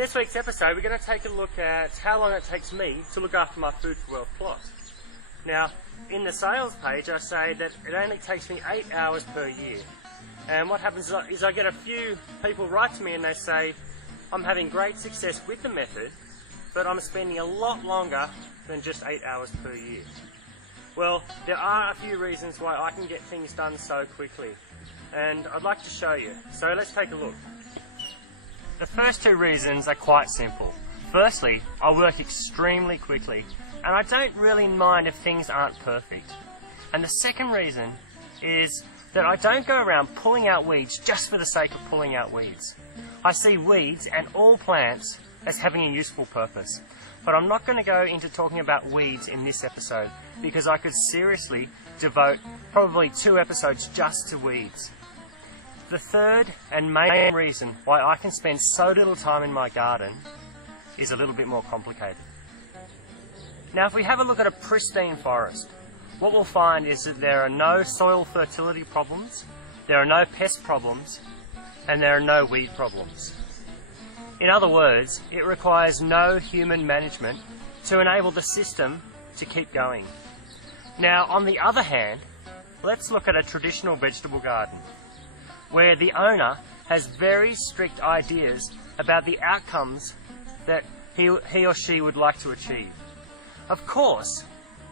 this week's episode we're going to take a look at how long it takes me to look after my Food for Wealth plot. Now, in the sales page I say that it only takes me 8 hours per year. And what happens is I get a few people write to me and they say, I'm having great success with the method, but I'm spending a lot longer than just 8 hours per year. Well, there are a few reasons why I can get things done so quickly, and I'd like to show you. So let's take a look. The first two reasons are quite simple. Firstly, I work extremely quickly, and I don't really mind if things aren't perfect. And the second reason is that I don't go around pulling out weeds just for the sake of pulling out weeds. I see weeds and all plants as having a useful purpose. But I'm not going to go into talking about weeds in this episode, because I could seriously devote probably 2 episodes just to weeds. The third and main reason why I can spend so little time in my garden is a little bit more complicated. Now, if we have a look at a pristine forest, what we'll find is that there are no soil fertility problems, there are no pest problems, and there are no weed problems. In other words, it requires no human management to enable the system to keep going. Now, on the other hand, let's look at a traditional vegetable garden, where the owner has very strict ideas about the outcomes that he or she would like to achieve. Of course,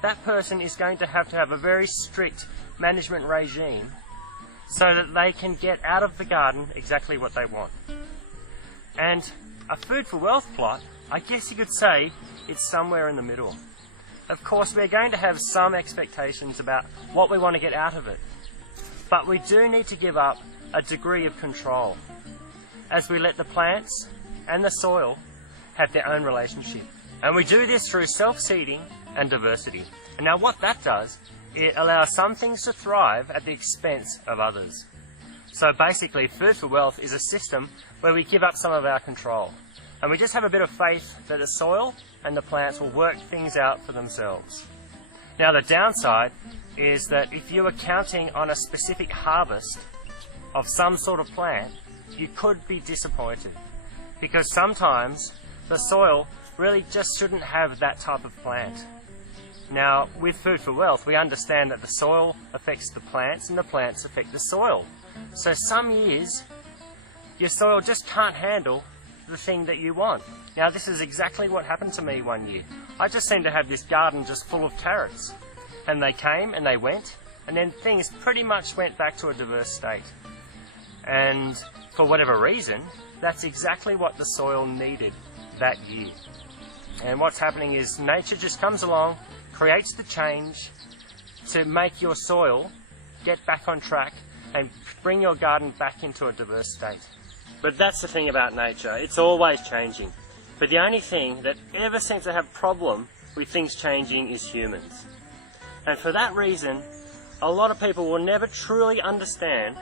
that person is going to have a very strict management regime so that they can get out of the garden exactly what they want. And a Food for Wealth plot, I guess you could say it's somewhere in the middle. Of course, we're going to have some expectations about what we want to get out of it, but we do need to give up a degree of control as we let the plants and the soil have their own relationship. And we do this through self-seeding and diversity. And now what that does, it allows some things to thrive at the expense of others. So basically, Food for Wealth is a system where we give up some of our control. And we just have a bit of faith that the soil and the plants will work things out for themselves. Now the downside is that if you are counting on a specific harvest of some sort of plant, you could be disappointed, because sometimes the soil really just shouldn't have that type of plant. Now, with Food for Wealth, we understand that the soil affects the plants and the plants affect the soil. So some years, your soil just can't handle the thing that you want. Now, this is exactly what happened to me one year. I just seemed to have this garden just full of carrots. And they came and they went, and then things pretty much went back to a diverse state. And for whatever reason, that's exactly what the soil needed that year. And what's happening is nature just comes along, creates the change to make your soil get back on track and bring your garden back into a diverse state. But that's the thing about nature, it's always changing. But the only thing that ever seems to have a problem with things changing is humans. And for that reason, a lot of people will never truly understand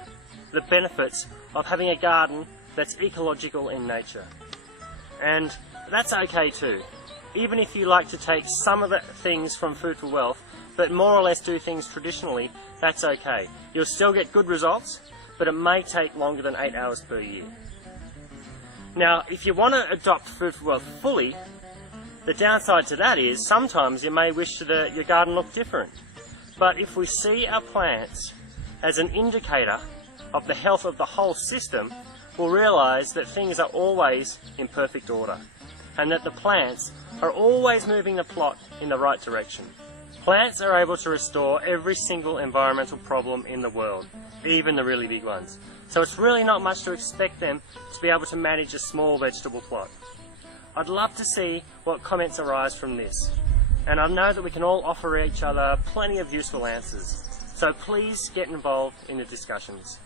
the benefits of having a garden that's ecological in nature. And that's okay too. Even if you like to take some of the things from Food for Wealth, but more or less do things traditionally, that's okay. You'll still get good results, but it may take longer than 8 hours per year. Now, if you want to adopt Food for Wealth fully, the downside to that is sometimes you may wish your garden look different. But if we see our plants as an indicator of the health of the whole system, we'll realise that things are always in perfect order, and that the plants are always moving the plot in the right direction. Plants are able to restore every single environmental problem in the world, even the really big ones. So it's really not much to expect them to be able to manage a small vegetable plot. I'd love to see what comments arise from this, and I know that we can all offer each other plenty of useful answers. So please get involved in the discussions.